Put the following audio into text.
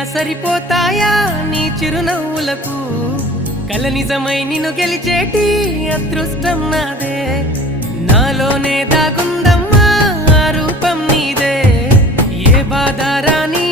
సరిపోతాయా నీ చిరునవ్వులకు కల నిజమై నిన్ను గెలిచేటి అదృష్టం నాదే నాలోనే దాగుందమ్మా ఆ రూపం నీదే ఏ బాధ రాని